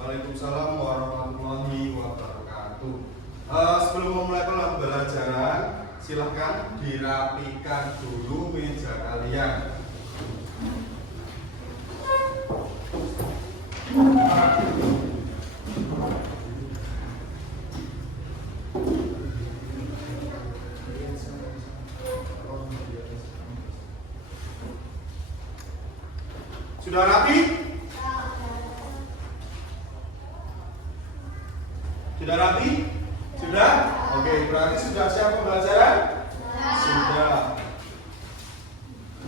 Waalaikumsalam warahmatullahi wabarakatuh. Sebelum memulai pembelajaran, silahkan dirapikan dulu meja kalian. Sudah rapi? Sudah rapi? Sudah? Oke, berarti sudah siap pembelajaran? Sudah.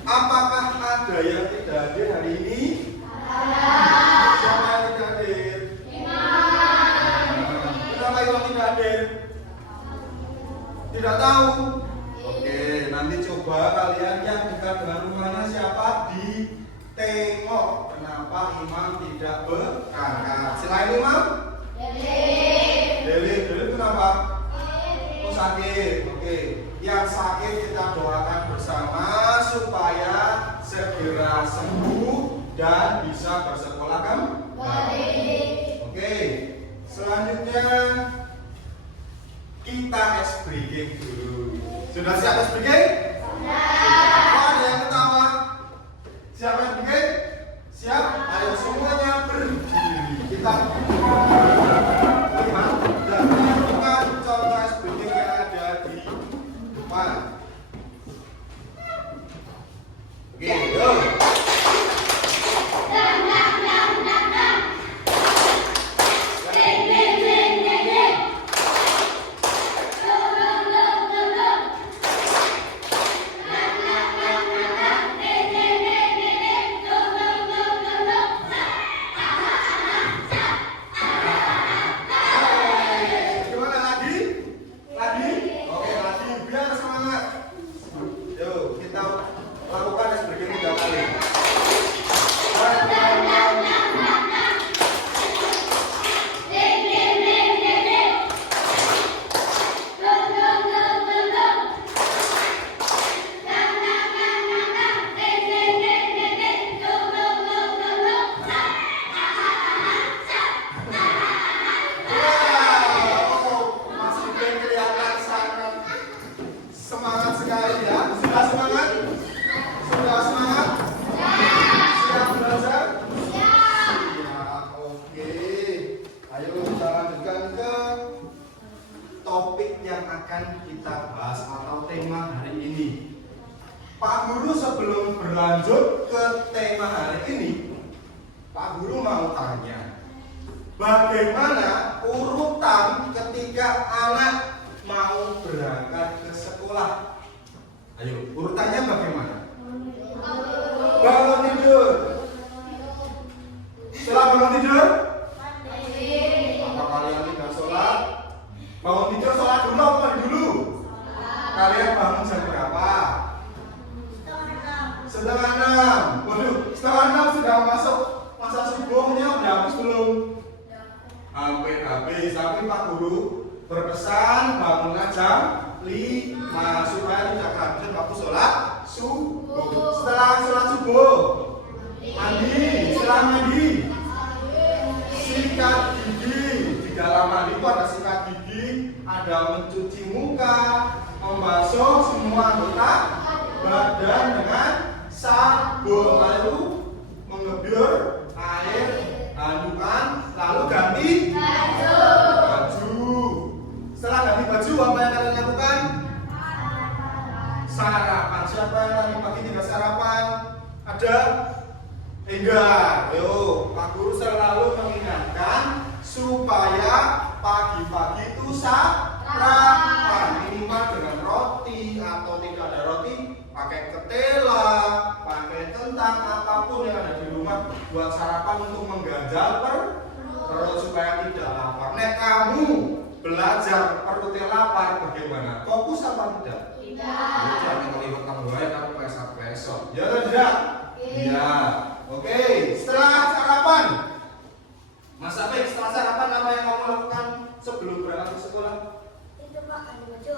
Apakah ada yang tidak hadir hari ini? Siapa yang tidak hadir? Kenapa yang tidak hadir? Tidak tahu? Oke, nanti coba kalian yang dekat dengan rumahnya siapa ditengok. Kenapa imam tidak berangkat? Selain imam? Deli kenapa? Oh, sakit. Oke. Yang sakit kita doakan bersama supaya segera sembuh dan bisa bersekolah kembali. Oke. Selanjutnya kita ice breaking dulu. Sudah siap ice breaking? Sudah. Oh, ada yang ketawa? Siap ice breaking? Siap? Ayo semuanya berdiri. Kita lakukan contoh ice breaking yang ada di depan. Oke, yuk. Sebelum berlanjut ke tema hari ini, Pak Guru mau tanya, bagaimana urutan ketika anak mau berangkat ke sekolah? Ayo, urutannya bagaimana? Bangun tidur. Setelah bangun tidur, apa kalian tidak sholat? Bangun tidur sholat dulu apa dulu? Kalian bangun jam berapa? 5:30. Waduh, 5:30 sudah masuk masa subuhnya, udah habis belum? Hampir habis, tapi Pak Guru berpesan bangunlah jam 5 supaya tidak kehabisan waktu sholat subuh. Setelah sholat subuh, mandi. Setelah mandi, sikat gigi. Di dalam mandi itu ada sikat gigi, ada mencuci muka, membasuh semua anggota badan dengan sabun, lalu mengebyur air handukan, lalu ganti baju. Setelah ganti baju, apa yang kalian lakukan? Sarapan. Siapa yang tadi pagi tidak sarapan? Ada? Enggak. Yo, Pak Guru selalu mengingatkan supaya pagi-pagi itu sarapan, minimal dengan roti, atau tidak ada roti pakai ketela, pakai kentang, apapun yang ada di rumah buat sarapan untuk mengganjal perut supaya tidak lapar. Nek kamu belajar perutnya lapar bagaimana? Fokus apa tidak? Tidak. Jangan ngelihat kamu kamu pesat-pesot. Ya tidak? Iya. Oke. Setelah sarapan, Mas Afif, setelah sarapan apa yang kamu lakukan sebelum berangkat ke sekolah? Itu Pak, ganti baju.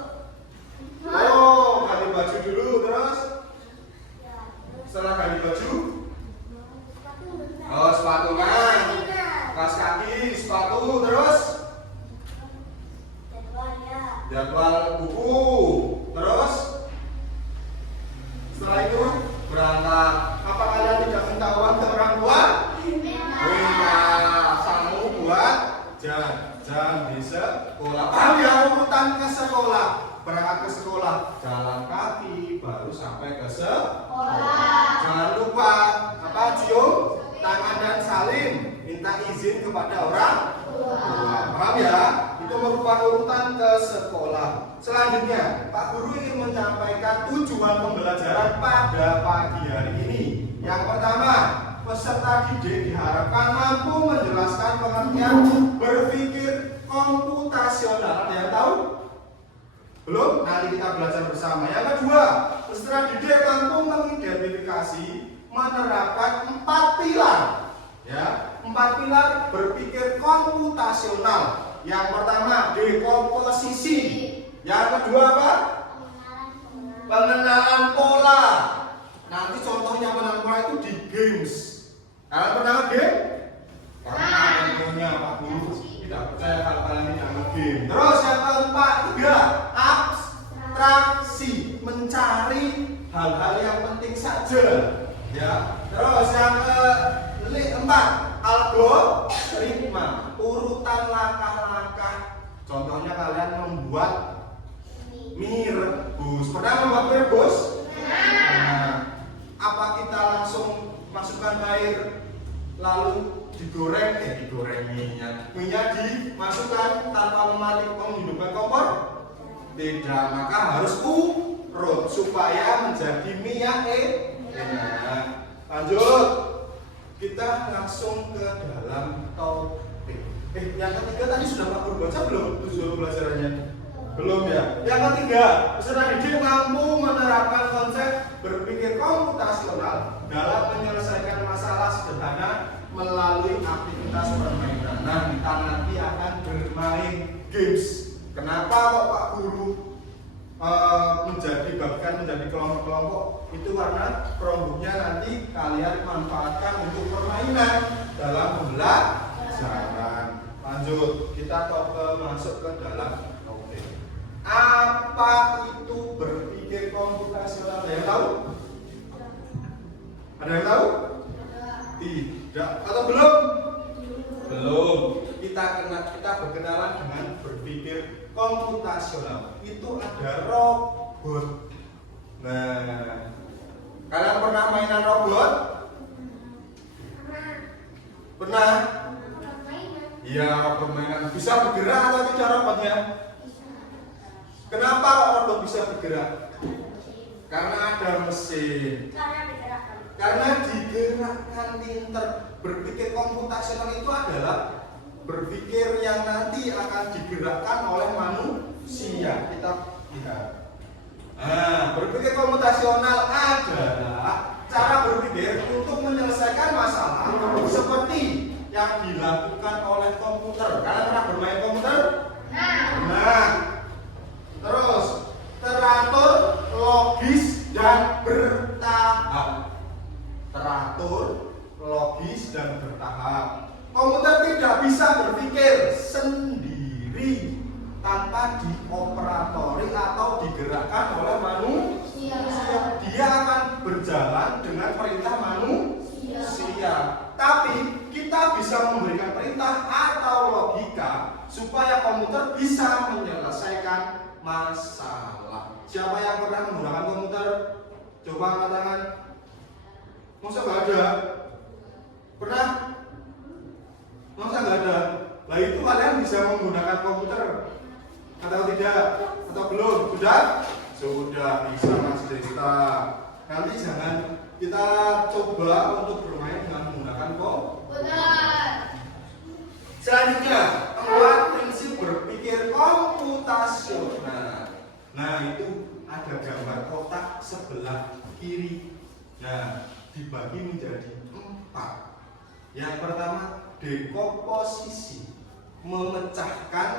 Oh, ganti baju dulu, terus? Setelah ganti baju? Oh, sepatu kan? kaos kaki, sepatu, terus Jadwalnya. jadwal buku, terus setelah itu berangkat. Apa kalian tidak minta uang ke orang tua? Minta samu buat jajan di sekolah. Paham ya urutan ke sekolah? Berangkat ke sekolah, jalan kaki, baru sampai ke sekolah. Jangan lupa apa cium tangan dan salim, minta izin kepada orang tua. Paham ya? Itu merupakan urutan ke sekolah. Selanjutnya, Pak Guru ingin menyampaikan tujuan pembelajaran pada pagi hari ini. Yang pertama, peserta didik diharapkan mampu menjelaskan pengertian berpikir komputasional. Ada yang tahu? Belum? Nanti kita belajar bersama. Yang kedua, peserta didik mampu mengidentifikasi, menerapkan 4 pilar. Ya, 4 pilar berpikir komputasional. Yang pertama, dekomposisi. Yang kedua apa? Pengenalan pola. Nanti contohnya pengenalan pola itu di games. Kalian pernah game? Pernah tentunya Pak Guru. Tidak percaya kalau kalian tidak nge-game. Terus yang keempat, tiga, abstraksi, mencari hal-hal yang penting saja. Ya. Terus yang keempat, algoritma, urutan langkah-langkah. Contohnya kalian membuat mie rebus. Pernah membuat mie rebus? Nah, apa kita langsung masukkan air lalu digoreng? Digoreng minyak. Minyak dimasukkan tanpa menghidupkan kompor? Tidak, maka harus urut supaya menjadi mie yang enak. Lanjut, kita langsung ke dalam topik. Yang ketiga tadi sudah Pak Guru baca belum tujuan pelajarannya? Belum ya. Yang ketiga, peserta didik mampu menerapkan konsep berpikir komputasional dalam menyelesaikan masalah sederhana melalui aktivitas permainan. Nah, kita nanti akan bermain games. Kenapa kok Pak Guru menjadi kelompok-kelompok? Itu karena Chromebooknya nanti kalian manfaatkan untuk permainan dalam pembelajaran. Lanjut, kita masuk ke dalam topik. Apa itu berpikir komputasional? Ada yang tahu? Ada yang tahu? Tidak atau belum? Belum. Kita berkenalan dengan berpikir komputasional. Itu ada robot. Nah, kalian pernah mainan robot? Pernah? Iya, robot mainan. Bisa bergerak atau tidak robotnya? Kenapa robot bisa bergerak? Karena ada mesin. Karena digerakkan pinter. Berpikir komputasional itu adalah berpikir yang nanti akan digerakkan oleh manusia. Kita lihat. Nah, berpikir komputasional adalah cara berpikir untuk menyelesaikan masalah seperti yang dilakukan oleh komputer. Kalian pernah bermain komputer? Nah, terus teratur, logis, dan bertahap. Teratur, logis, dan bertahap. Komputer tidak bisa berpikir sendiri tanpa dioperatori atau digerakkan oleh manusia. Dia akan berjalan dengan perintah manusia. Tapi kita bisa memberikan perintah atau logika supaya komputer bisa menyelesaikan masalah. Siapa yang pernah menggunakan komputer? Coba angkat tangan. Masa nggak ada? Pernah? Masa nggak ada? Lah itu kalian bisa menggunakan komputer atau tidak? Atau belum? Sudah? Sudah bisa Mas Desta. Nanti jangan kita coba untuk bermain dengan menggunakan komputer. Selanjutnya, 4 prinsip berpikir komputasional. Nah, itu ada gambar kotak sebelah kiri. Nah, dibagi menjadi 4. Yang pertama, dekomposisi, memecahkan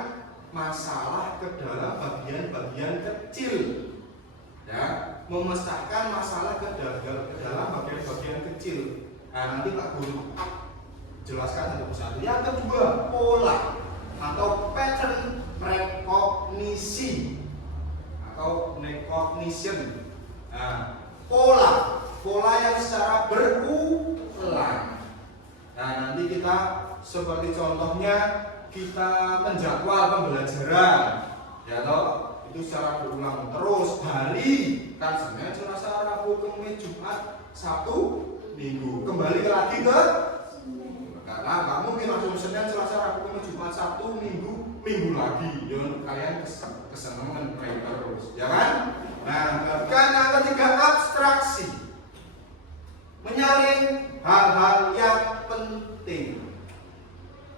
masalah ke dalam bagian-bagian kecil. Ya, memecahkan masalah ke dalam bagian-bagian kecil. Nah, nanti Pak Guru jelaskan satu persatu. Yang kedua, pola atau pattern rekognisi atau recognition. Nah, pola yang secara berulang. Nah, nanti kita seperti contohnya kita menjadwal pembelajaran, ya toh, itu secara berulang terus hari, kan Senin, Selasa, Rabu, Kamis, Jumat, Sabtu, Minggu. Kembali lagi ke karena nggak mungkin langsung Senin, Selasa, Rabu, Kamis, Jumat, Sabtu, Minggu lagi. Ya kalian kesenangan main terus, ya kan? Nah, bahkan yang ketiga, abstraksi, menyaring hal-hal yang penting.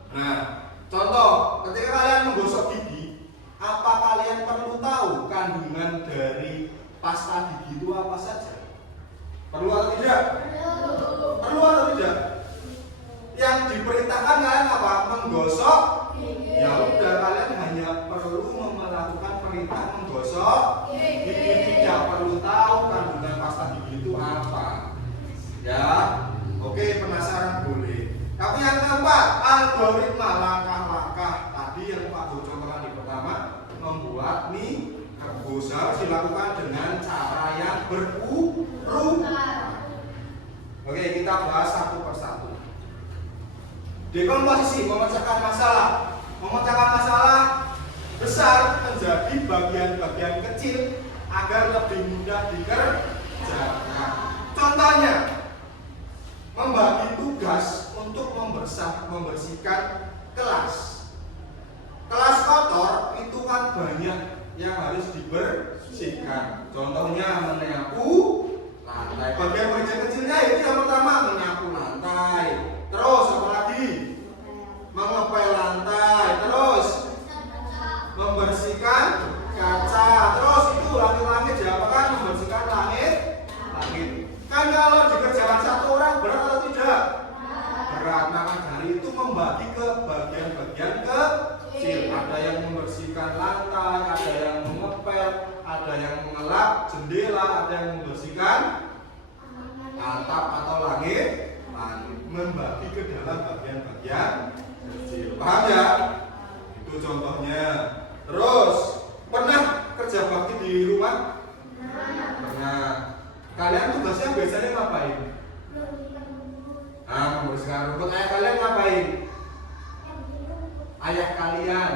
Nah, contoh, ketika kalian menggosok gigi, apa kalian perlu tahu kandungan dari pasta gigi itu apa saja? Perlu atau tidak? Perlu atau tidak? Yang diperintahkan kalian apa? Menggosok. Ya udah, kalian hanya perlu melakukan perintah menggosok gigi, tidak perlu tahu kandungan pasta gigi itu apa. Ya, oke, penasaran boleh. Tapi yang keempat, algoritma langkah-langkah tadi yang Pak Bojo contohkan di pertama, membuat mie rebus harus dilakukan dengan cara yang berulang. Oke, kita bahas satu persatu. Dekomposisi, memecahkan masalah. Memecahkan masalah besar menjadi bagian-bagian kecil agar lebih mudah dikerjakan. Contohnya, membagi tugas untuk membersihkan kelas. Kelas kotor itu kan banyak yang harus dibersihkan. Contohnya menyapu lantai. Bagian kecil-kecilnya itu yang pertama menyapu lantai. Terus apa lagi? Mengepel lantai. Terus membersihkan kaca. Terus itu langit-langit diapakan? Membersihkan langit. Kan kalau dikerjakan satu orang berat atau tidak? Berat. Maka dari itu membagi ke bagian-bagian kecil. Ada yang membersihkan lantai, ada yang mengepel, ada yang mengelap jendela, ada yang membersihkan atap atau langit. Membagi ke dalam bagian-bagian kecil. Paham ya? Itu contohnya. Terus, pernah kerja bakti di rumah? Pernah. Kalian tugasnya biasanya ngapain? Membersihkan rumput. Ayah kalian ngapain? Ayah kalian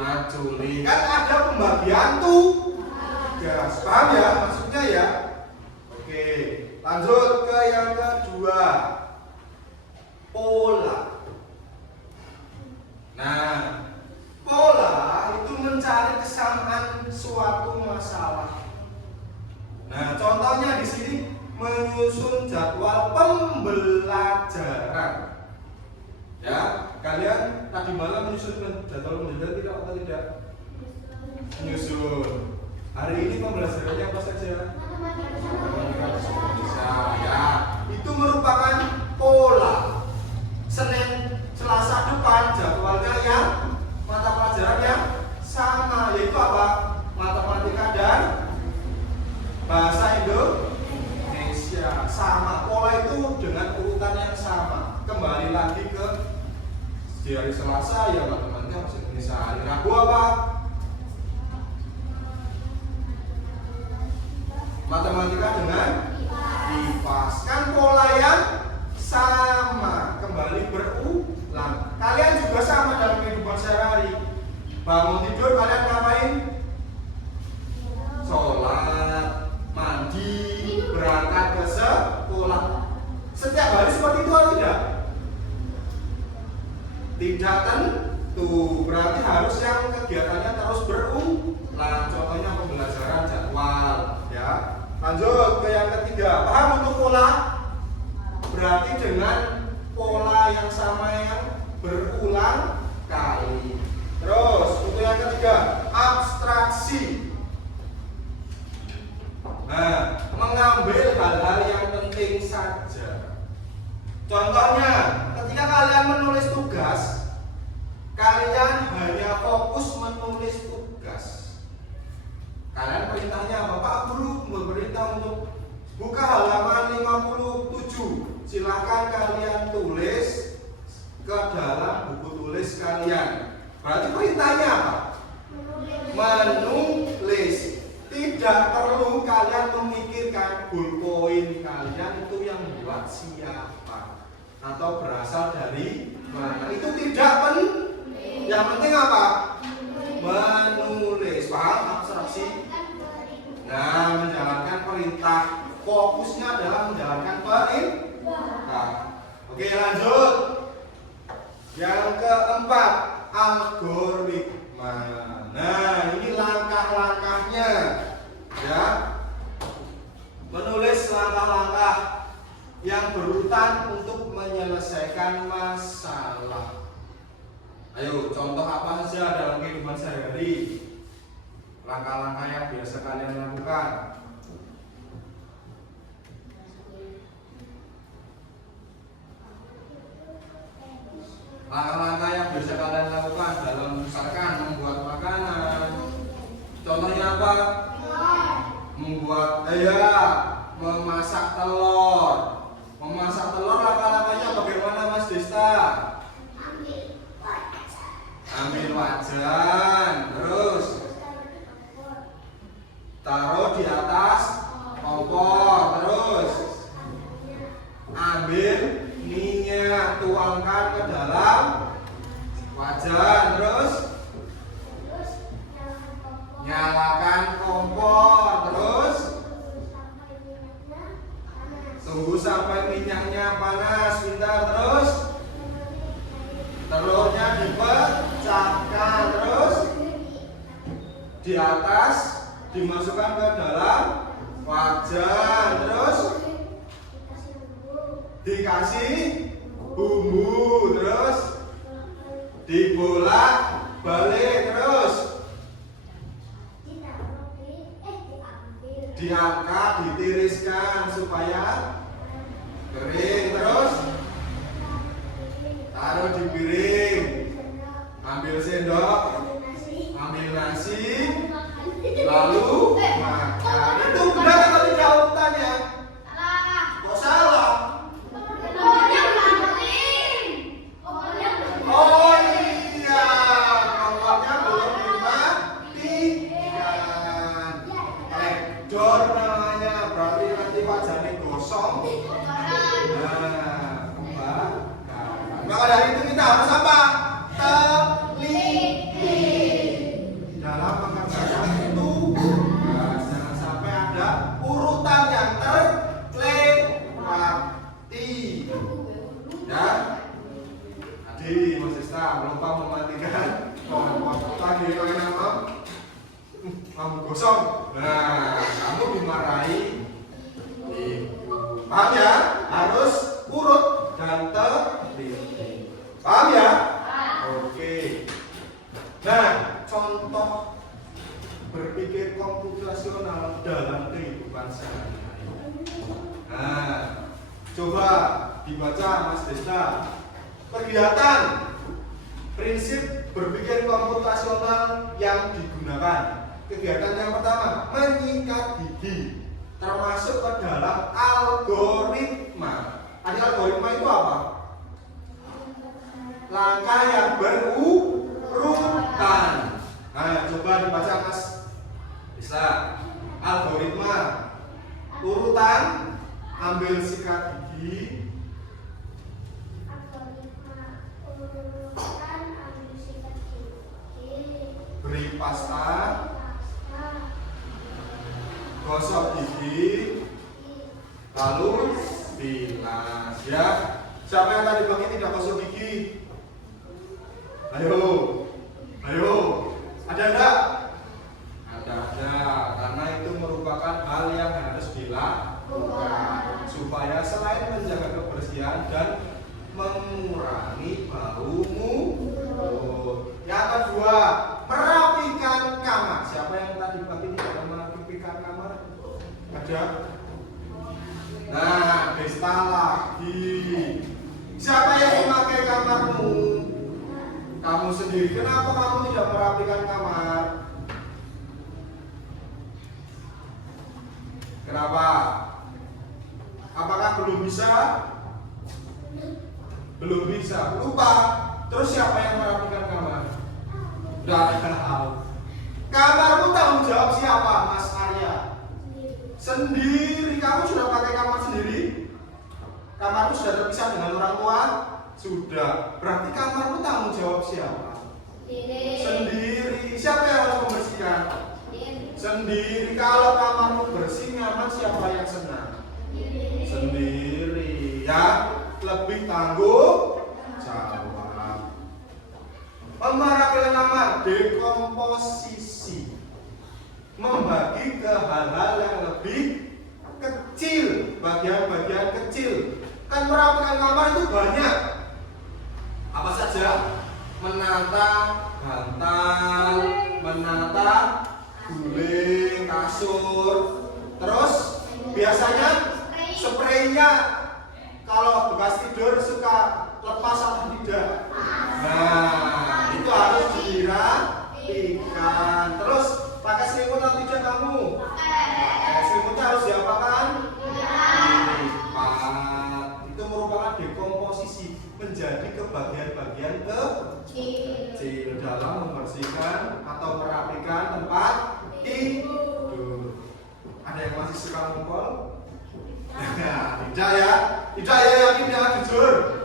maculi. Kan ada pembagian tugas. Paham ya maksudnya ya? Oke, lanjut ke yang kedua. Pola. Nah, pola itu mencari kesamaan suatu masalah. Nah, contohnya di sini menyusun jadwal pembelajaran. Ya, kalian tadi malam menyusun jadwal pembelajaran tidak atau tidak? Menyusun. Hari ini pembelajarannya apa saja? Bisa ya. Itu merupakan pola. Senin, Selasa depan jadwalnya yang mata pelajaran yang sama, yaitu apa? Matematika dan bahasa Indonesia. Sama, pola itu dengan urutan yang sama. Kembali lagi ke di hari Selasa ya matematika bahasa Indonesia. Hari Rabu apa? Matematika dengan IPA. Kan pola yang sama, kembali berulang. Kalian juga sama dalam kehidupan sehari-hari. Bangun tidur kalian ngapain? Sholat, mandi, berangkat ke sekolah. Setiap hari seperti itu atau tidak? Tidak tentu. Berarti harus yang kegiatannya terus berulang. Contohnya pembelajaran jadwal, ya. Lanjut ke yang ketiga. Paham untuk pola? Berarti dengan pola yang sama yang berulang kali. Terus untuk yang ketiga, abstraksi. Nah, mengambil hal-hal yang penting saja. Contohnya, ketika kalian menulis tugas, kalian hanya fokus menulis tugas. Kalian perintahnya apa? Pak Guru berperintah untuk buka halaman 57. Silakan kalian tulis dalam buku tulis kalian. Berarti perintahnya apa? Menulis. Tidak perlu kalian memikirkan bullpoint kalian itu yang buat siapa atau berasal dari mana. Itu tidak penting. Yang penting apa? Menulis. Paham abstraksi? Nah, menjalankan perintah. Fokusnya adalah menjalankan perintah. Oke, lanjut. Yang keempat, algoritma. Nah, ini langkah-langkahnya. Ya. Menulis langkah-langkah yang berurutan untuk menyelesaikan masalah. Ayo, contoh apa saja dalam kehidupan sehari-hari? Langkah-langkah yang biasa kalian lakukan. Langkah-langkah yang biasa kalian lakukan dalam misalkan membuat makanan. Contohnya apa? Membuat memasak telur. Memasak telur langkah-langkahnya bagaimana Mas Desta? Ambil wajan, terus taruh di atas kompor, terus ambil minyak, tuangkan ke dalam wajan, terus nyalakan kompor, terus tunggu sampai minyaknya panas, pintar, terus telurnya dipecahkan, terus di atas dimasukkan ke dalam wajan, terus dikasih bumbu, terus dibolak balik, terus diangkat, ditiriskan supaya kering, terus taruh di piring, ambil sendok, ambil nasi, lalu makan. Itu benar atau tidak urutannya? Kok salah? Oh iya, kompornya belum dimatikan. Ekdor namanya, berarti nanti wajannya gosong. Nah, kembang. Maka dari itu kita harus apa? Teliti dalam mengerjakan itu. Nah, jangan sampai ada urutan yang terlewati. Ya. Tadi Mas Ista lupa mematikan lagi apa? Lampu gosong. Nah, kamu dimarahi. Paham ya? Harus urut dan teliti. Paham ya? Oke. Nah, contoh berpikir komputasional dalam kehidupan sehari-hari. Nah, coba dibaca Mas Desta. Kegiatan prinsip berpikir komputasional yang digunakan. Kegiatan yang pertama, menyikat gigi, termasuk ke dalam algoritma. Ada algoritma itu apa? Langkah yang berurutan. Nah, coba dibaca Mas. Bisa. Algoritma. Urutan, ambil sikat gigi. Beri pasta. Gosok gigi. Lalu bilas ya. Siapa yang tadi pagi tidak gosok gigi? Ayo. Ayo. Ada enggak? Ada. Karena itu merupakan hal yang harus dilakukan supaya selain menjaga kebersihan dan mengurangi bau mulut. Yang kedua, merapikan kamar. Siapa yang tadi pagi tidak merapikan kamar? Ada? Nah, Desta lagi. Siapa yang memakai kamarmu? Kamu sendiri. Kenapa kamu tidak merapikan kamar? Kenapa? Apakah belum bisa? Belum bisa. Lupa. Terus siapa yang merapikan kamar? Udah tahu. Kamarmu tanggung jawab siapa, Mas Arya? Sendiri. Kamu sudah pakai kamar sendiri? Kamarmu sudah terpisah dengan orang tua? Sudah. Berarti kamarmu tanggung jawab siapa? Sendiri. Siapa yang harus membersihkan? Sendiri. Kalau kamarmu bersih, nyaman, siapa yang senang? Sendiri. Ya, lebih tanggung jawab. Merapikan kamar, dekomposisi. Membagi ke hal-hal yang lebih kecil, bagian-bagian kecil. Kan merapikan kamar itu banyak. Apa saja? Menata bantal, menata guling, kasur. Terus biasanya spraynya kalau bekas tidur suka lepas atau tidak. Nah, itu harus dirapikan. Terus pakai selimut atau tidak kamu? Selimutnya harus diapakan? Dilipat. Itu merupakan dekomposisi, menjadi ke bagian-bagian kecil dalam membersihkan atau merapikan tempat tidur. Ada yang masih suka ngumpul? Tidak ya? Tidak ya, yakin ya, jujur?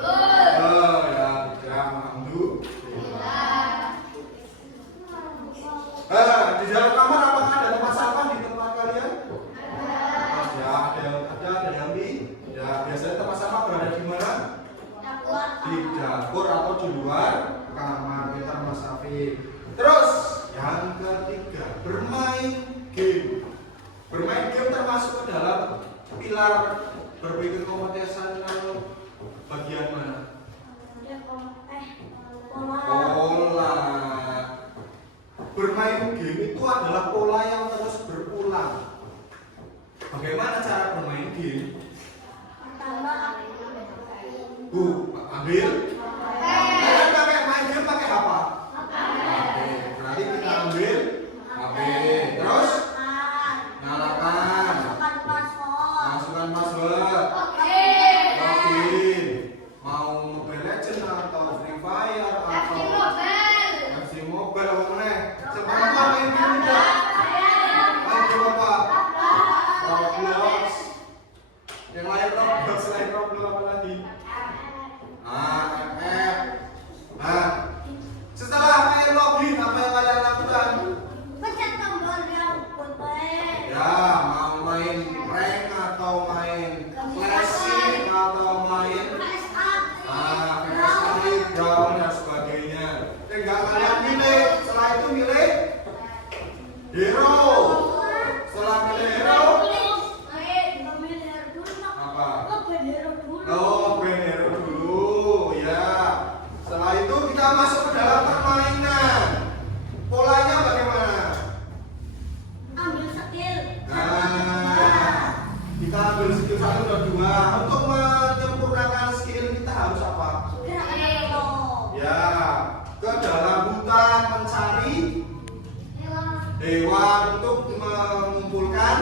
Oh ya, tidak, alhamdulillah. Di dalam kamar apakah ada tempat sampah di tempat kalian? Ada yang tidak. Biasanya tempat sampah berada di mana? Di dapur atau di luar kamar. Kita Mas Afif. Terus yang ketiga, bermain game. Bermain game termasuk ke dalam pilar berpikir komputasional bagian mana? Pola. Bermain game itu adalah pola yang terus berulang. Bagaimana cara bermain game? Ambil. Kalian pakai main game pakai apa? HP. Berarti kita ambil HP. Terus nyalakan. Masukkan password. Login. Mau Mobile Legends atau Free Fire atau FC Mobile apa mana? Sebenarnya main game udah. Main game apa? Roblox. Yang lain Roblox, selain Roblox apa lagi? FF. Nah, setelah main login, apa yang kalian lakukan? Pencet tombol yang putih. Ya, mau main rank atau main classic atau main classic, brown dan sebagainya. Tinggal kalian pilih. Setelah itu milih hero. Setelah pilih hero, apa? Oh, hero dulu, ya. Setelah itu kita masuk ke dalam permainan. Polanya bagaimana? Ambil skill. Nah, kita ambil skill 1 dan 2. Untuk menyempurnakan skill kita harus apa? Ya, ke dalam hutan mencari hewan untuk mengumpulkan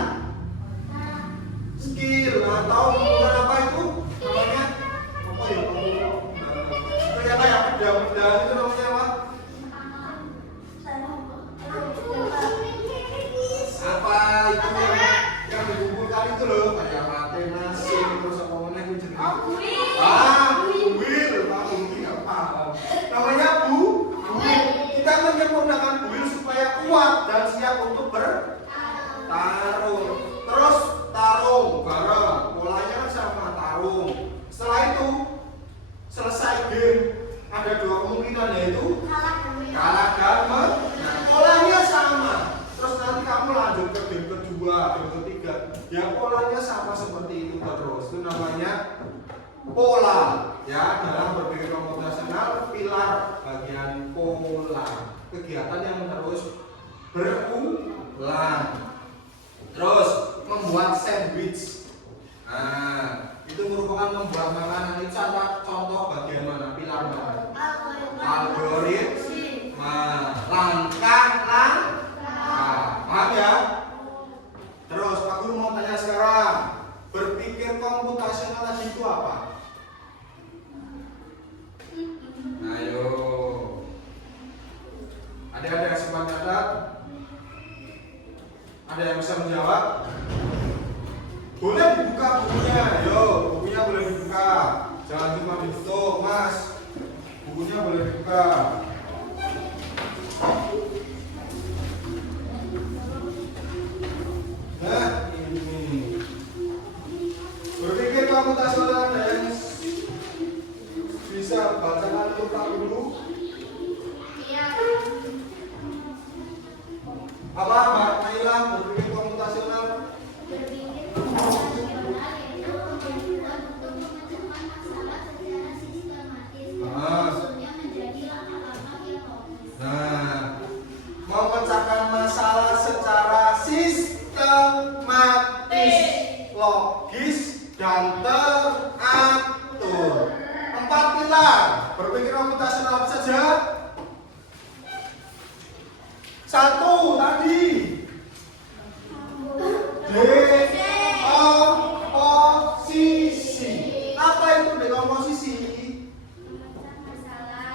skill atau mengumpulkan apa itu? Namanya apa ya? Ternyata ya pedang itu namanya apa? Apa itu yang dikumpulkan itu loh? Kayak mate nasi terus apa mana itu jenis? Buil. Nggak paham. Namanya buil. Kita menyempurnakan buil supaya kuat dan siap untuk bertarung. Terus tarung bareng. Polanya kan sama tarung. Setelah itu selesai game, ada dua kemungkinan, yaitu kalah dan menang. Nah, polanya sama. Terus nanti kamu lanjut ke game kedua, game ketiga. Ya polanya sama seperti itu terus. Itu namanya pola. Ya, dalam berpikir komputasional, pilar bagian pola. Kegiatan yang terus berulang. Terus membuat sandwich. Nah, itu merupakan membuat makanan. Ini contoh bagian mana? Pilar mana? Algoritma. Langkah. Paham ya? Terus Pak Guru mau tanya sekarang, berpikir komputasional tadi itu apa? Nah Ada yang bisa menjawab? Boleh dibuka bukunya, yo, bukunya boleh dibuka. Jangan cuma ditutup, Mas. Bukunya boleh dibuka. Nah, ini. Berpikir komputasional ada yang bisa bacakan untuk Pak Guru? Iya. Apa Mbak Naila berpikir komputasional? Berpikir komputasional yaitu kemampuan untuk memecahkan masalah secara sistematis. Maksudnya menjadi langkah-langkah yang logis. Nah, memecahkan masalah secara sistematis, logis, dan teratur. 4 pilar berpikir komputasional apa saja? 1 tadi. Dekomposisi. Apa itu dekomposisi?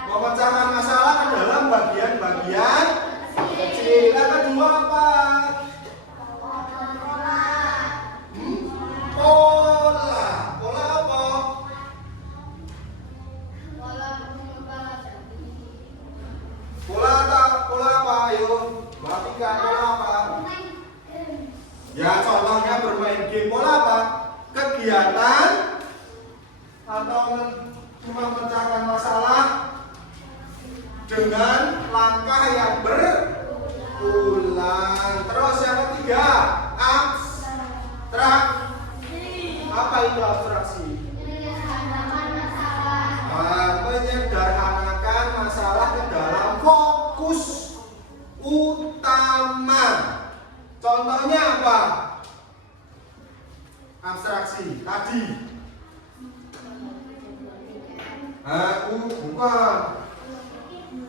Memecahkan masalah ke dalam bagian-bagian kecil. Yang kedua apa? Pola. Pola apa? Pola apa? Ayo, Mbak Tika, pola apa? Ya, contohnya bermain game. Pola apa? Kegiatan atau cuma memecahkan masalah dengan langkah yang berulang. Terus yang ketiga, abstraksi. Apa itu abstraksi? Menyederhanakan masalah ke dalam fokus utama. Contohnya apa? Abstraksi tadi. Bukan.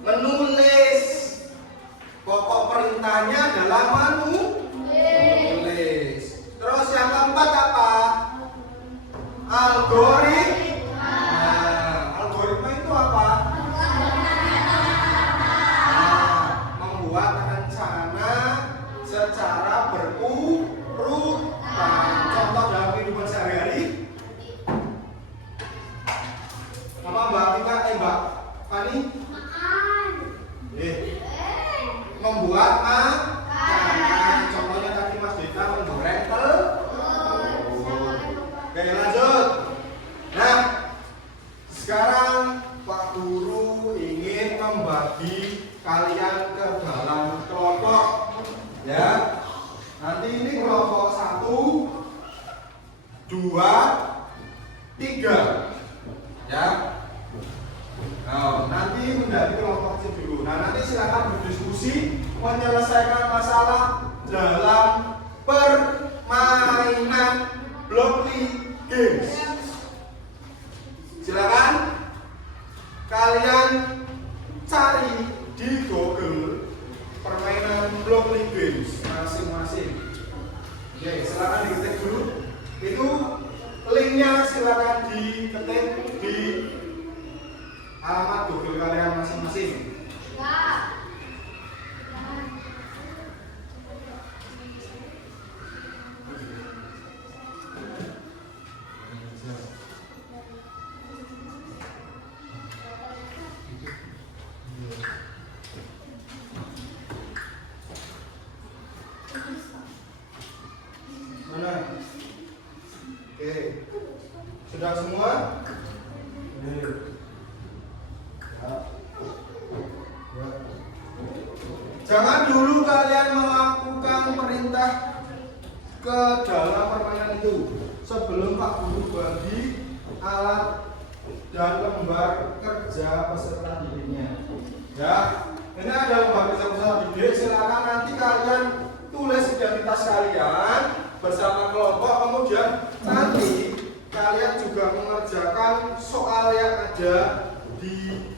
Menulis. Pokok perintahnya adalah menulis. Terus yang keempat apa? Algoritma. Algoritma itu apa? Membuat rencana secara berurutan. Contoh dalam kehidupan sehari-hari. Apa Mbak Tika? Mbak Fani? Membuat makanan. Contohnya tadi Mas Dita menggoreng telur. Oke, lanjut. Nah, sekarang Pak Guru ingin membagi kalian ke dalam kelompok. Ya. Nanti ini kelompok 1, 2, 3. Ya. Nah, nanti menjadi kelompok kecil dulu. Nah, nanti silakan berdiskusi menyelesaikan masalah dalam permainan Blockly Games. Silakan kalian cari di Google permainan Blockly Games masing-masing. Oke, silakan diketik dulu. Itu linknya silakan diketik di alamat Google kalian masing-masing. Mana? Oke. Sudah semua? Jangan dulu kalian melakukan perintah ke dalam permainan itu sebelum Pak Guru bagi alat dan lembar kerja peserta didiknya. Ya, ini ada lembar kerja peserta didik. Silakan nanti kalian tulis identitas kalian bersama kelompok. Kemudian nanti kalian juga mengerjakan soal yang ada di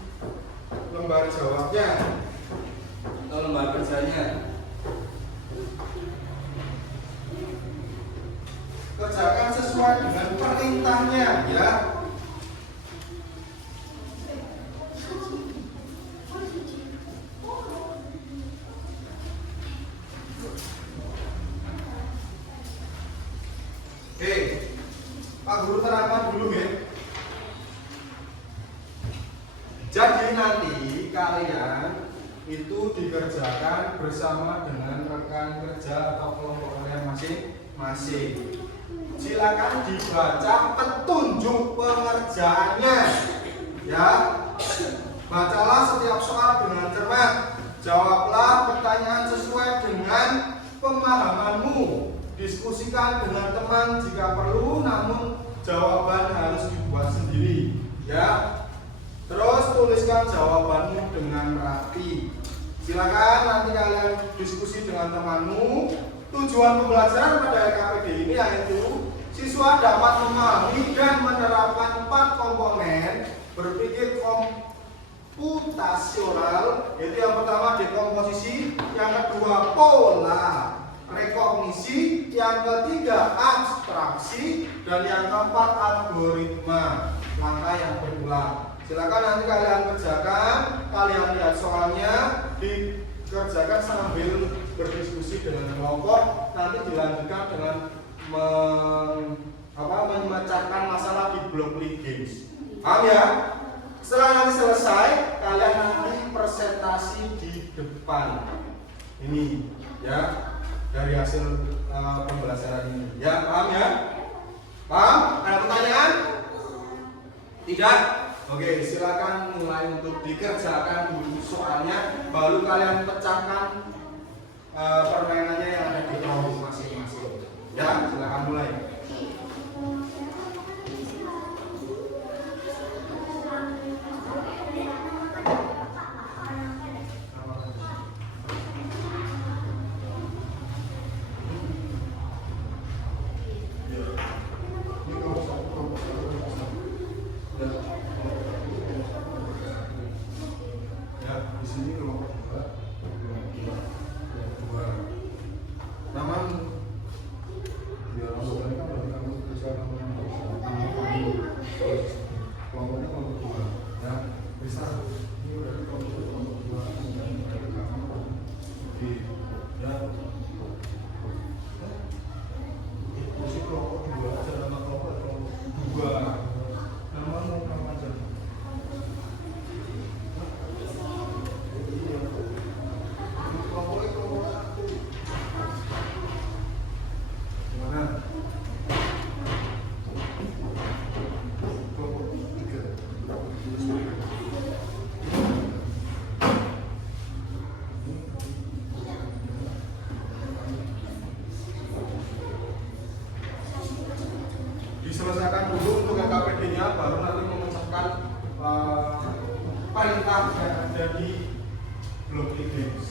lembar jawabnya atau lembar kerjanya. Kerjakan sesuai dengan perintahnya, ya. Guru terangkan dulu ya. Jadi nanti kalian itu dikerjakan bersama dengan rekan kerja atau kelompok kalian masing-masing. Silakan dibaca petunjuk pengerjaannya. Ya. Bacalah setiap soal dengan cermat. Jawablah pertanyaan sesuai dengan pemahamanmu. Diskusikan dengan teman jika perlu, namun jawaban harus dibuat sendiri. Ya. Terus tuliskan jawabanmu dengan rapi. Silakan nanti kalian diskusi dengan temanmu. Tujuan pembelajaran pada LKPD ini yaitu siswa dapat memahami dan menerapkan 4 komponen berpikir komputasional, yaitu yang pertama dekomposisi, yang kedua pola rekognisi, yang ketiga abstraksi, dan yang keempat algoritma langkah yang berulang. Silakan nanti kalian kerjakan, kalian lihat soalnya, dikerjakan sambil berdiskusi dengan kelompok, nanti dilanjutkan dengan memecahkan masalah di blok lead games. Paham ya? Setelah nanti selesai, kalian nanti presentasi di depan. Ini ya, dari hasil pembelajaran ini. Ya, paham ya? Paham? Ada pertanyaan? Tidak? Oke, silakan mulai untuk dikerjakan dulu soalnya, baru kalian pecahkan permainannya yang ada di kelompok masing-masing. Ya, silakan mulai. Diselesaikan dulu untuk KKPD-nya, baru nanti memecahkan perintah yang ada di blok games.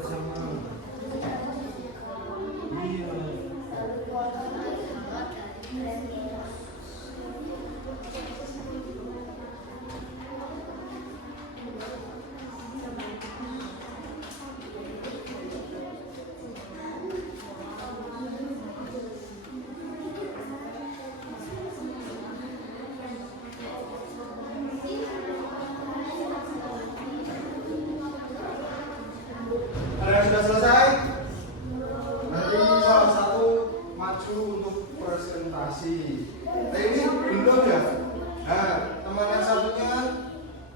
sama. Iya. Ada yang sudah selesai? Nanti salah satu maju untuk presentasi. Ini belum ya? Nah, teman yang satunya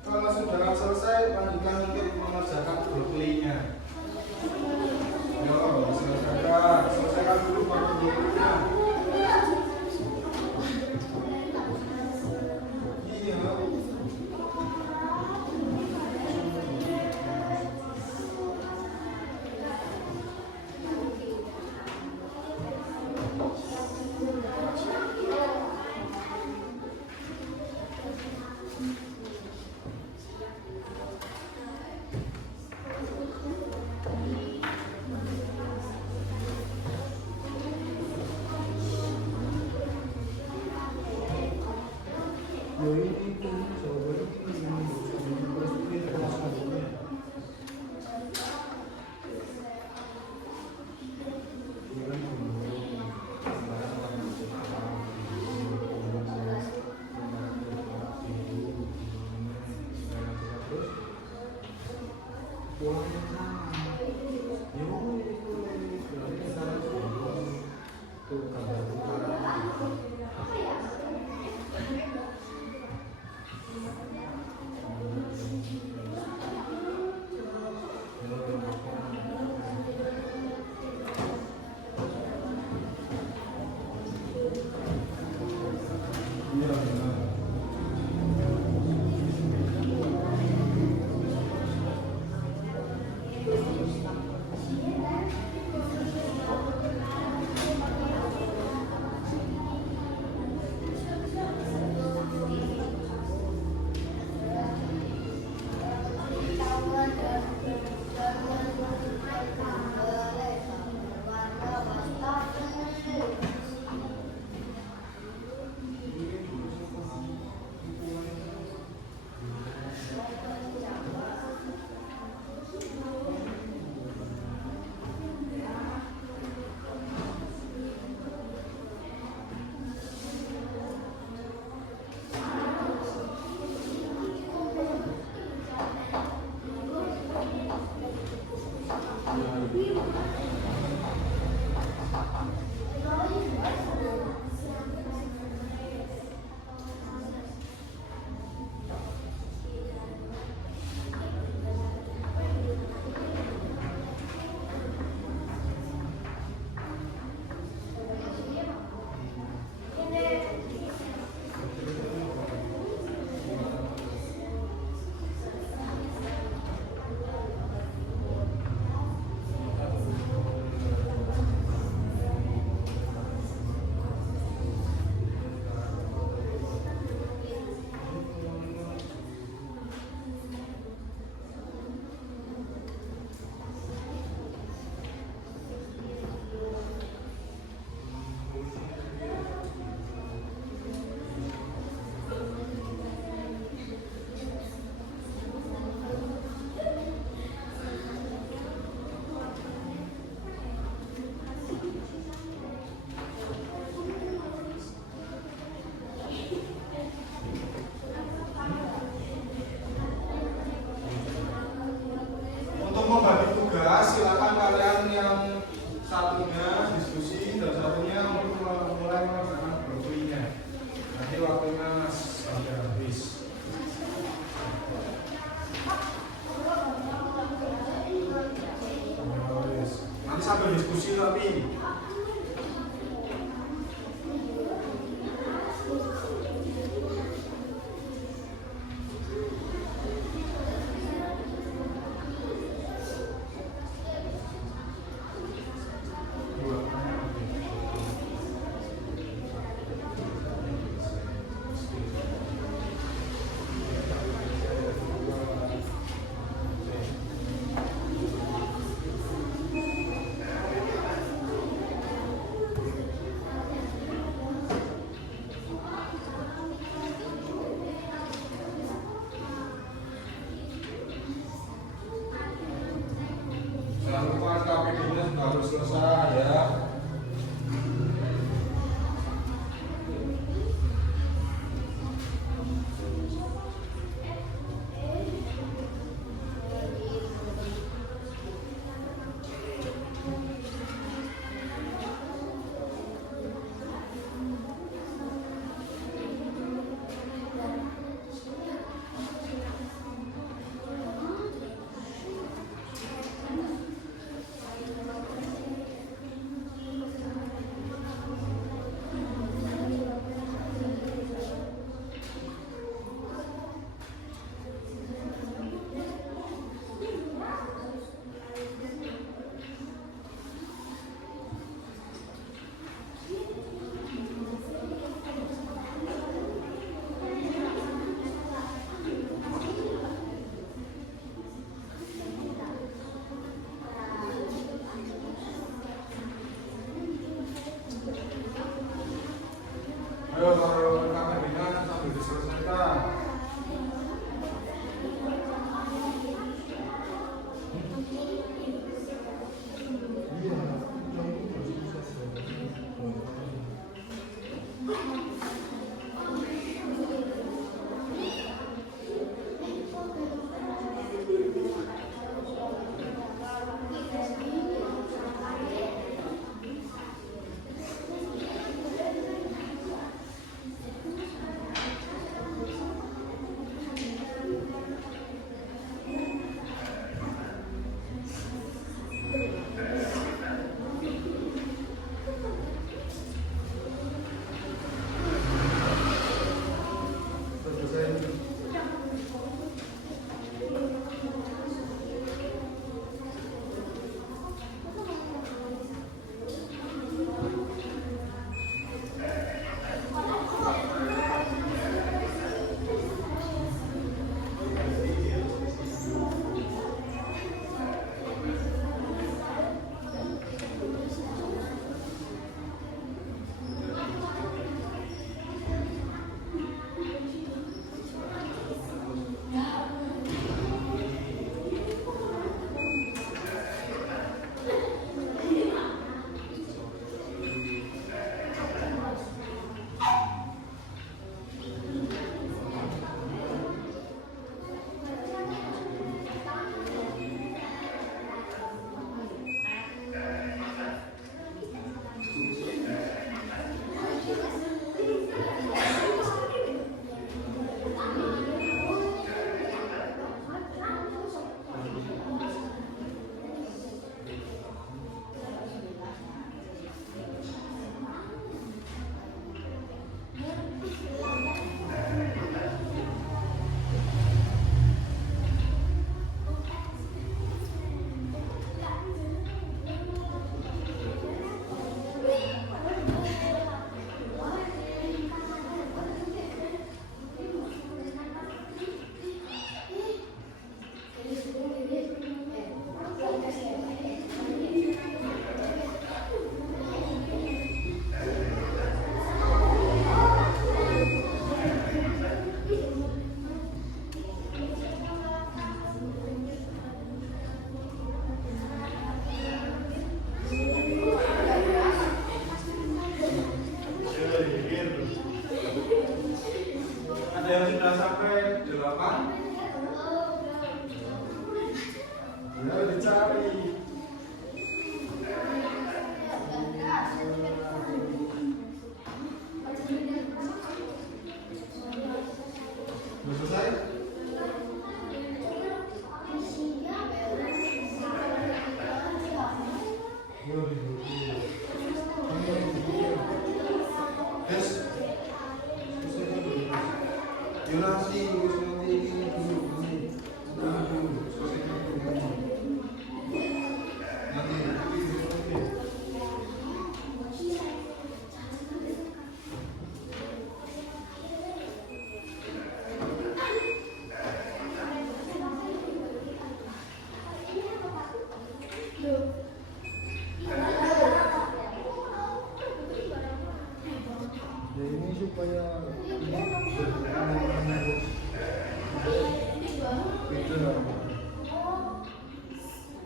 kalau sudah selesai lanjutkan untuk mengerjakan brokolinya. Yo, selesaikan dulu brokolinya. Iya. Membagi tugas, silakan kalian yang satunya diskusi dan satunya untuk mulai mengerjakan brokolinya. Nanti waktunya sudah habis. Nanti sambil diskusi tapi.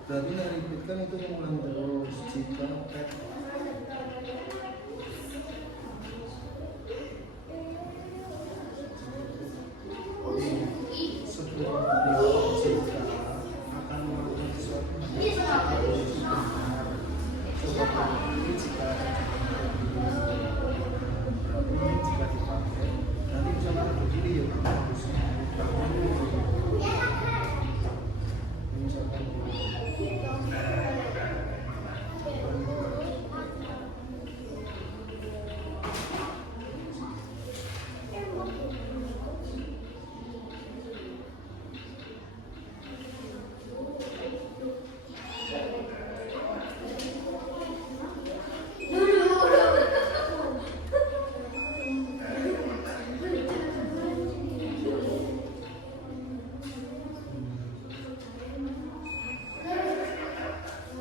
Berarti yang repeat kan itu ngulang terus. Jika at sebelum jika akan melakukan sesuatu harus benar. Coba ini jika ini jika dipakai nanti misalnya ada begini ya harus misalkan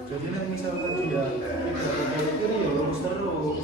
jadi nanti misalkan dia tidak berbalik kiri ya lurus terus.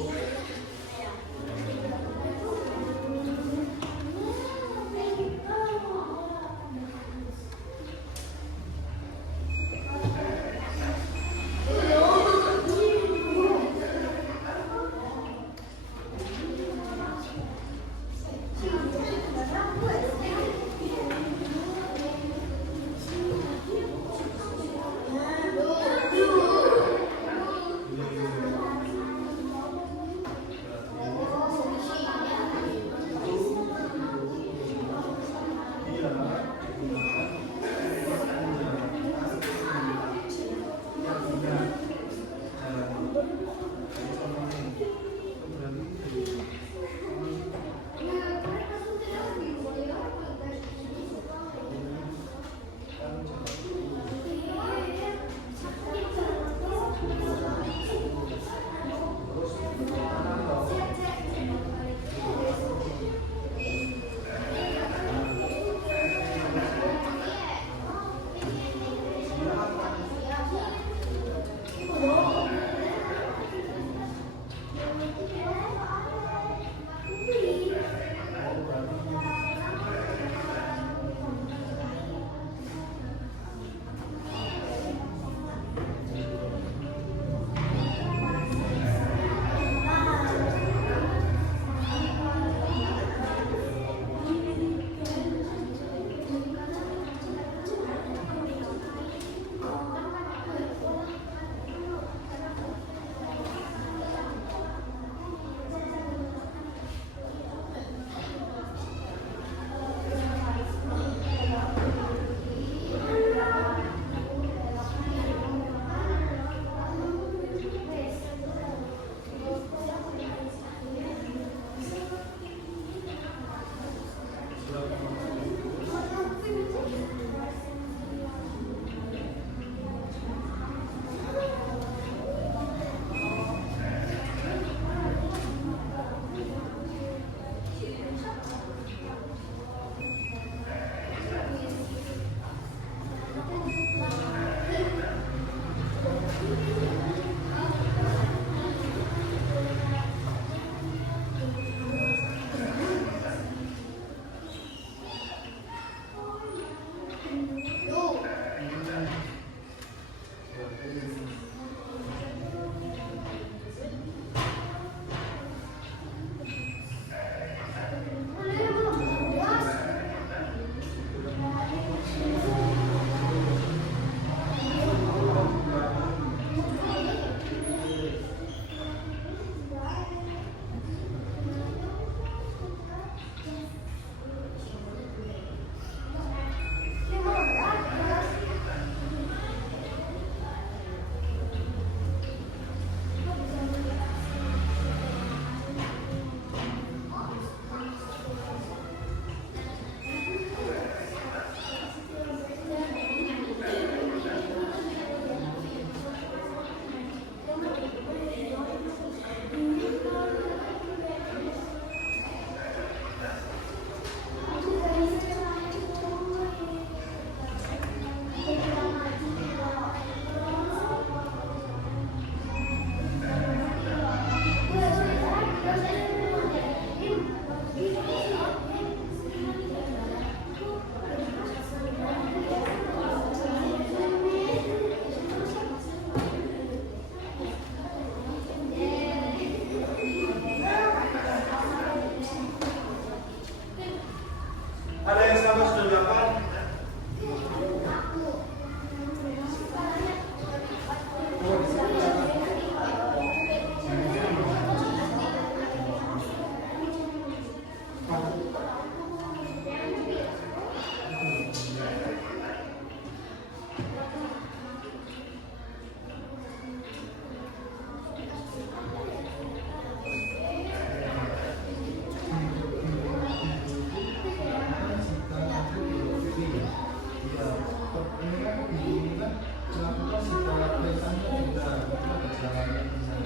segala kelihatannya juga ada jalannya benar.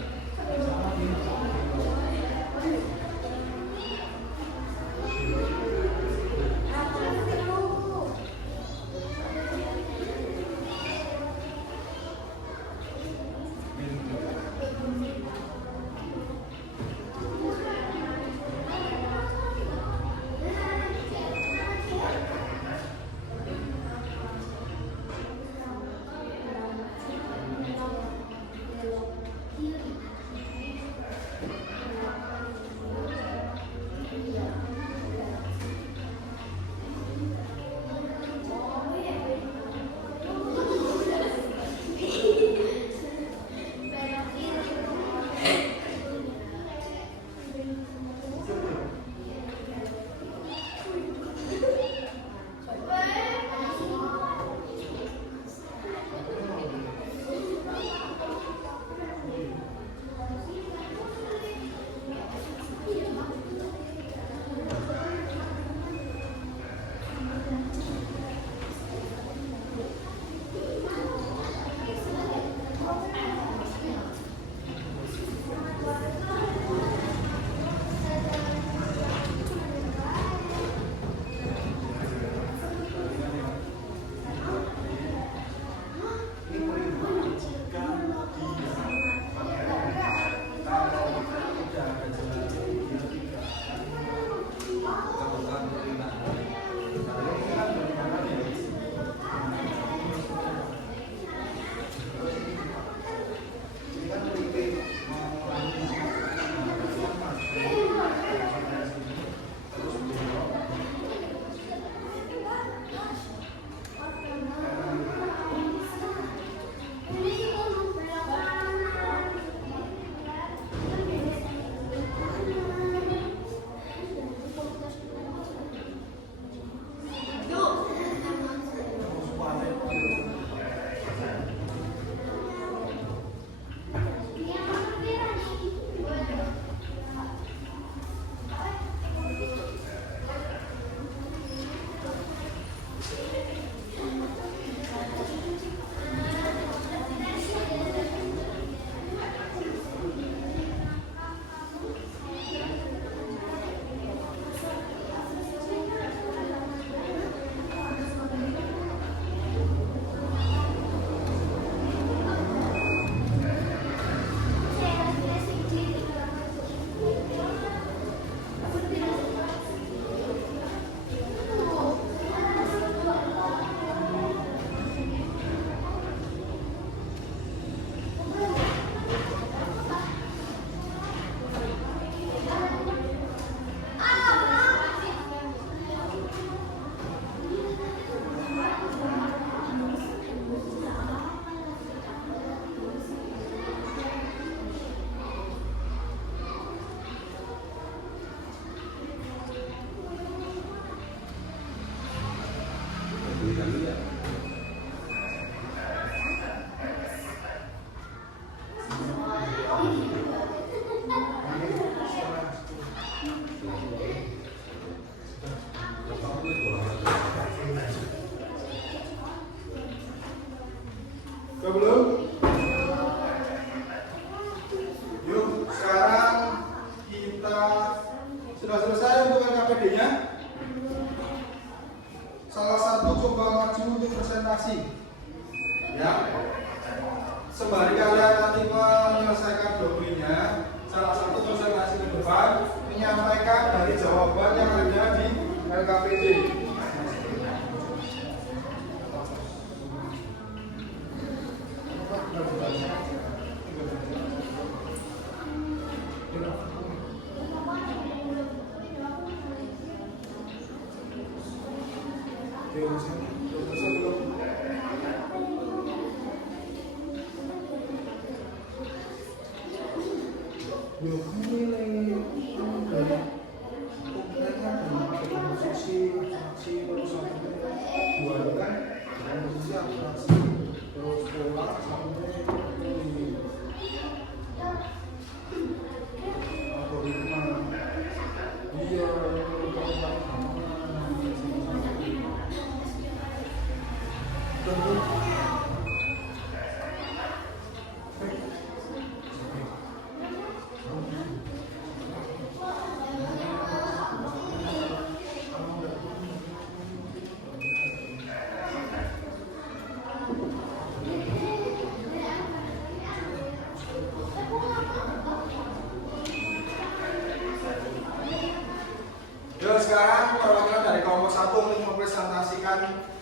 Sama ini. Udah belum? Yuk, sekarang kita sudah selesai untuk LKPD-nya. Salah satu coba maju untuk presentasi. Ya. Sembari kalian nanti menyelesaikan dokumennya, salah satu presentasi ke depan menyampaikan dari jawaban yang ada di LKPD.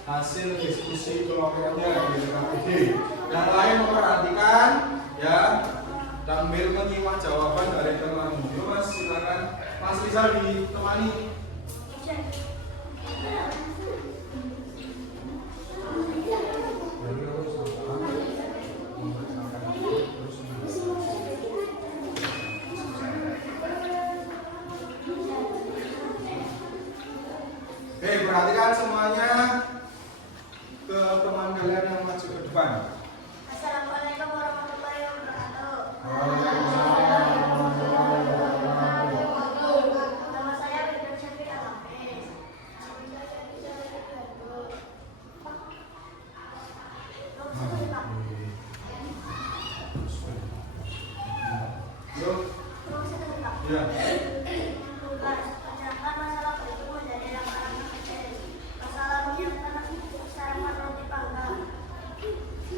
hasil diskusi kelompoknya di KPD. Yang lain memperhatikan ya, sambil menyimak jawaban dari teman. Mas silakan Mas Rizal ditemani. Oke, perhatikan semuanya ke teman kalian yang maju ke depan. Assalamualaikum warahmatullahi wabarakatuh. Nama saya Bidang Syafiq Al-Hafiz. Yuk. Ya. Tugas, pecahkan masalah berikut menjadi rangkaian materi. Masalah menyatakan sarapan roti panggang. 1.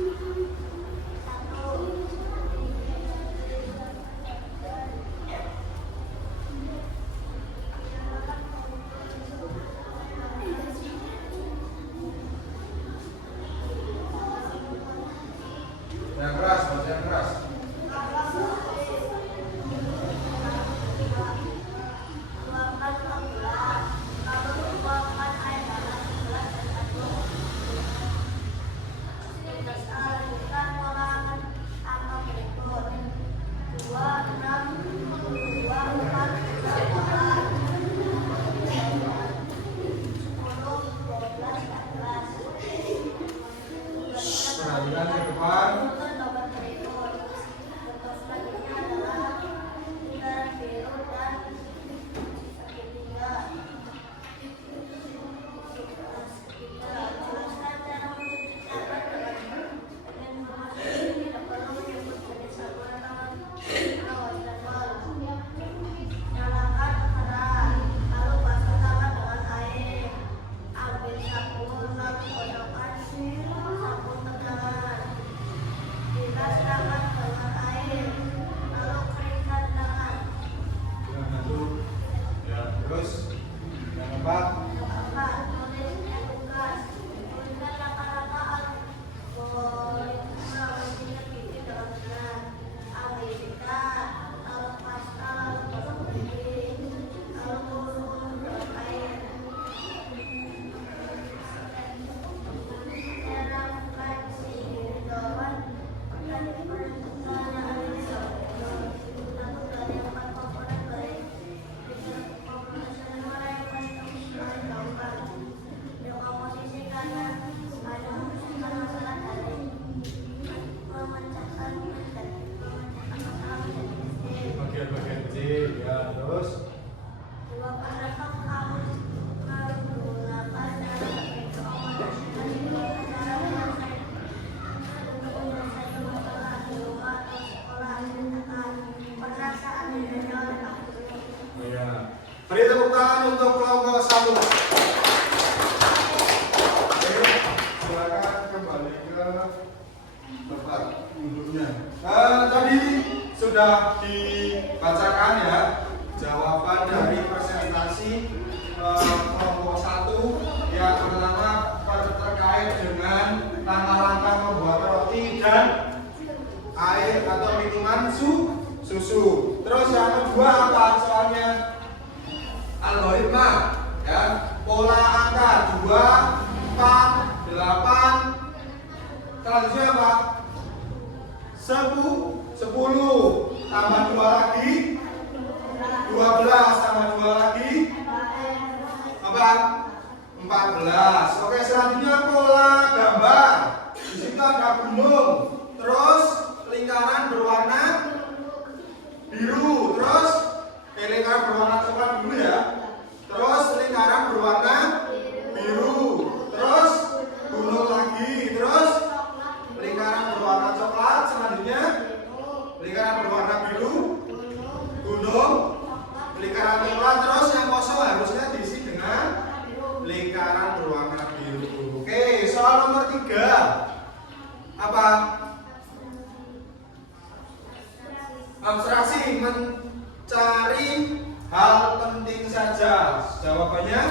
Yang keras, baca yang keras. Perhatikan ke depan. Ya, terus yang keempat. Bagian-bagian kecil, ya, terus. Ya. Beri tepuk tangan untuk kelompok 1. Silakan kembali ke tempat duduknya. Tadi sudah dibacakan ya jawaban dari presentasi kelompok 1 yang pertama terkait dengan langkah-langkah membuat roti dan air atau minuman susu. Terus yang kedua apa soalnya? Algoritma ya, pola angka 2, 4, 8. Selanjutnya apa? 10 tambah 2 lagi 12 tambah 2 lagi apa? 14. Oke, selanjutnya pola gambar. Di situ ada gunung, terus lingkaran berwarna biru, terus lingkaran berwarna coklat dulu ya. Terus lingkaran berwarna biru, terus gunung lagi, terus lingkaran berwarna coklat, selanjutnya lingkaran berwarna biru, gunung, lingkaran coklat, terus yang kosong harusnya diisi dengan lingkaran berwarna biru. Oke, soal nomor 3 apa? Abstraksi, mencari hal penting saja. Jawabannya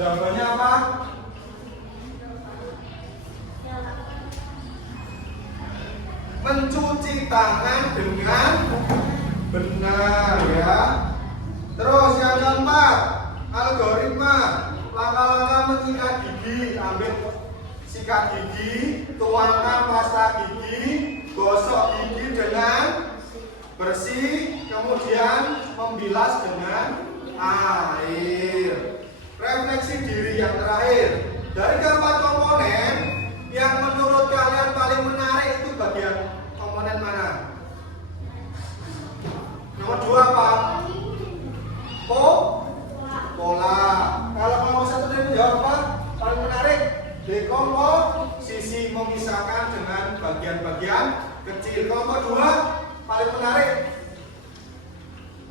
Jawabannya apa? Mencuci tangan dengan benar ya. Terus yang keempat, algoritma langkah-langkah menyikat gigi. Ambil sikat gigi, tuangkan pasta gigi, gosok gigi dengan bersih, kemudian membilas dengan air. Refleksi diri yang terakhir. Dari keempat komponen yang menurut kalian paling menarik itu bagian komponen mana? Nomor 2 apa? Pola. Kalau kelompok 1 tadi jawab apa? Paling menarik dekomposisi, memisahkan dengan bagian-bagian kecil. Kelompok 2 paling menarik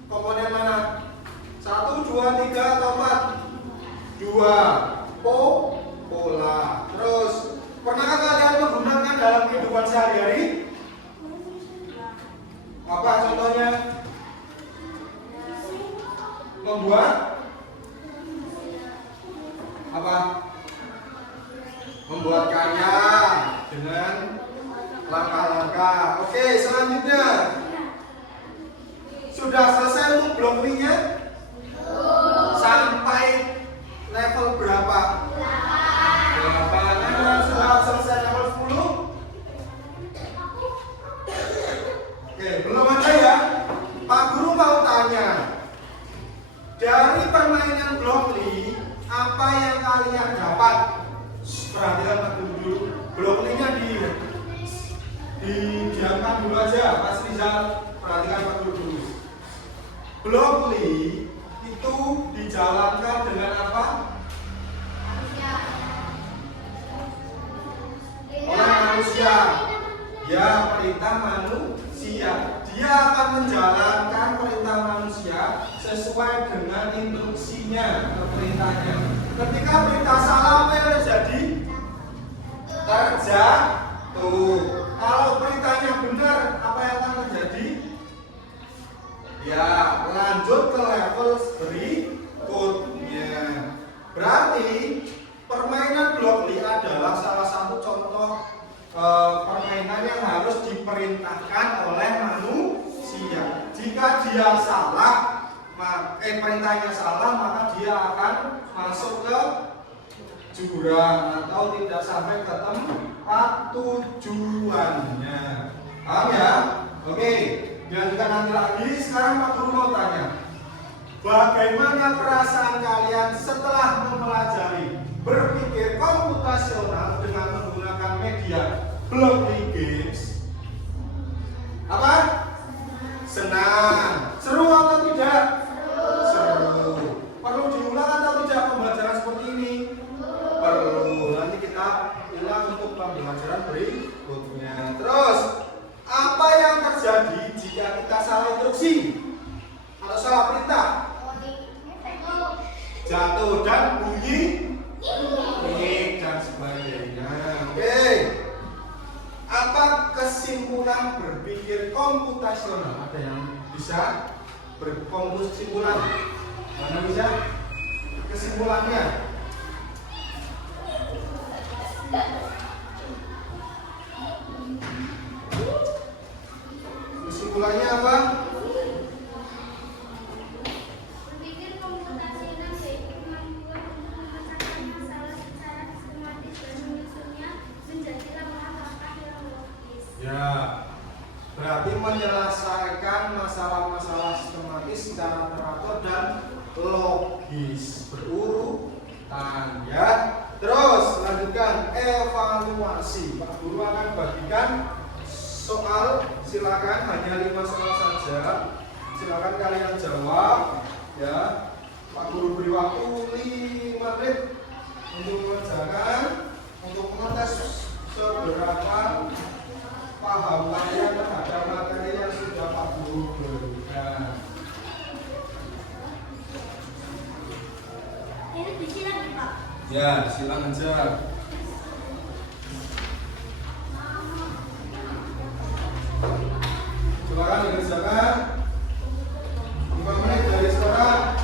komponen mana? 1, 2, 3 atau 4? 2. Pola. Terus pernahkah kalian menggunakan dalam kehidupan sehari-hari? Apa contohnya? Membuat apa? Membuat karya dengan langkah-langkah. Oke, selanjutnya sudah selesai untuk blok B-nya? Sampai level berapa? 8. Sudah selesai level 10? Oke, belum ada ya? Pak Guru mau tanya, dari permainan Blockly, apa yang kalian dapat? Perhatikan Pak Guru dulu. Blockly-nya didiamkan dulu aja. Mas Rizal, perhatikan Pak Guru dulu. Blockly itu dijalankan dengan apa? Oleh manusia. Ya, perintah manusia. Dia akan menjalankan perintah manusia sesuai dengan instruksinya atau perintahnya. Ketika perintah salah, apa yang terjadi? Terjatuh. Kalau perintahnya benar, apa yang akan terjadi? Ya, lanjut ke level berikutnya. Berarti permainan Blockly adalah salah satu contoh permainan yang harus diperintahkan oleh manusia. Jika dia salah, perintahnya salah, maka dia akan masuk ke jurang atau tidak sampai ke tempat tujuannya. Paham ya? Oke, dilanjutkan nanti lagi. Sekarang Pak Guru mau tanya, bagaimana perasaan kalian setelah mempelajari berpikir komputasional dengan menggunakan media Blockly Games? Apa? Senang. Seru atau tidak? Seru. Perlu diulang atau tidak pembelajaran seperti ini? Perlu. Nanti kita ulang untuk pembelajaran berikutnya. Terus, apa yang terjadi jika kita salah instruksi atau salah perintah? Jatuh dan bunyi dan sebagainya. Oke. Apa kesimpulan berpikir komputasional? Ada yang bisa berkesimpulan? Mana bisa? Kesimpulannya? Kesimpulannya apa? Berpikir komputasional yaitu kemampuan untuk memecahkan masalah secara sistematis dan menyusunnya menjadi langkah-langkah yang logis. Ya, berarti menyelesaikan masalah-masalah sistematis secara teratur dan logis, berurutan ya. Terus lanjutkan evaluasi. Pak Guru akan bagikan soal, silakan hanya 5 soal saja. Silakan kalian jawab ya. Pak Guru beri waktu 5 menit untuk mengerjakan, untuk mengetes seberapa paham kalian terhadap materi yang sudah Pak Guru berikan. Ini bisi lagi Pak. Ya, silakan aja. Silakan dikerjakan. 5 menit dari sekarang.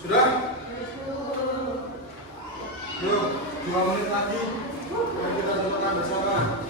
Sudah? Yuk, 2 menit lagi. Mari kita cocokkan bersama.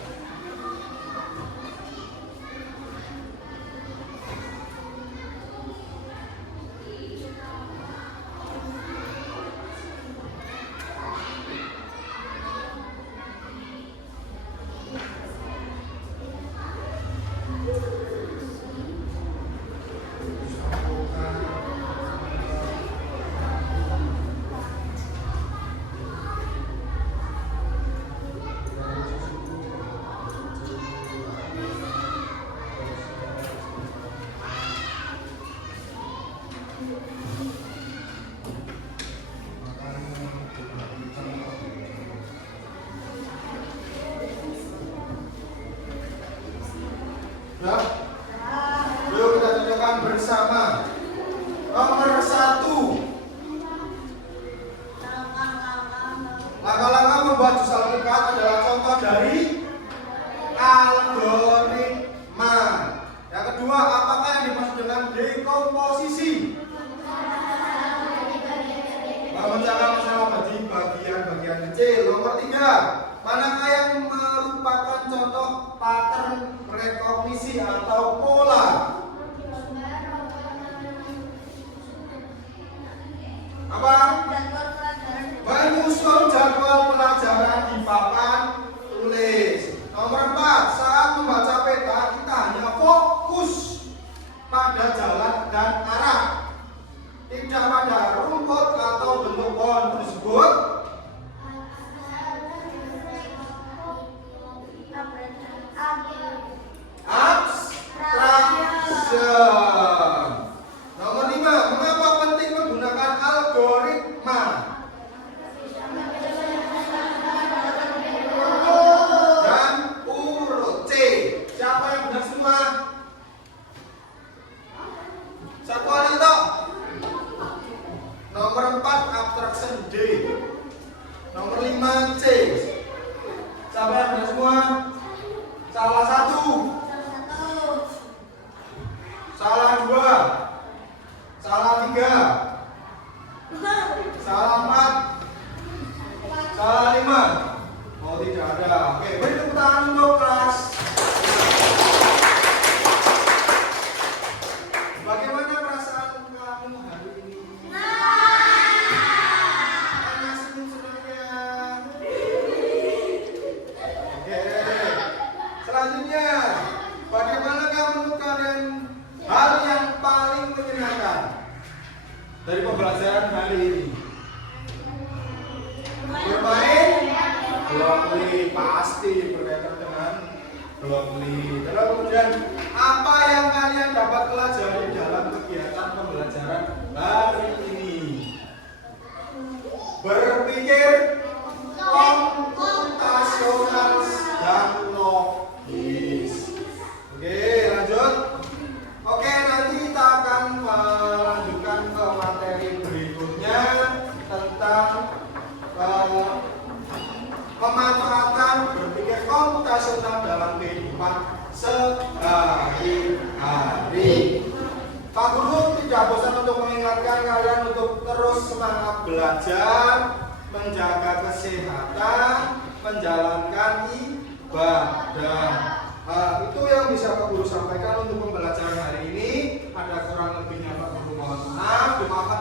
Ya, yuk kita cocokkan bersama. Nomor 1, langkah-langkah membuat jus alpukat adalah contoh dari algoritma. Yang kedua, apakah yang dimaksud dengan dekomposisi? Memecahkan masalah menjadi bagian-bagian kecil. Nomor 3, manakah yang merupakan contoh pattern rekognisi atau pola? Apa? Menyusun jadwal pelajaran di papan tulis. Nomor 4, saat membaca peta kita hanya fokus pada jalan dan arah, tidak pada rumput atau bentuk pohon tersebut. Abstraction. Nomor 5, mengapa penting menggunakan algoritma? Dan urut C. Siapa yang benar semua? Satu hari toh. Nomor 4, abstraction D. Nomor 5, C. Siapa yang benar semua? Salah 1. Salah 2. Salah 3. Salah 4. Salah 5. Oh, tidak ada. Oke, beri tepuk tangan untuk kelas. Bagaimana perasaan kamu hari ini? Mana senyum-senyumnya? Oke. Selanjutnya, bagaimana menurut kalian hal yang paling menyenangkan dari pembelajaran hari ini? Bermain? Blockly, pasti berkaitan dengan blockly. Terus kemudian, apa yang kalian dapat pelajari dalam kegiatan pembelajaran hari ini? Berpikir komputasional dan logis. Oke, lanjut. Oke, nanti kita akan melanjutkan ke materi berikutnya tentang memanfaatkan berpikir komputasional dalam kehidupan sehari-hari. Pak Guru tidak bosan untuk mengingatkan kalian untuk terus semangat belajar, menjaga kesehatan, menjalankan ibadah. Itu yang bisa Pak Guru sampaikan untuk pembelajaran hari ini. Ada kurang lebihnya Pak Guru mohon maaf. Dimaafkan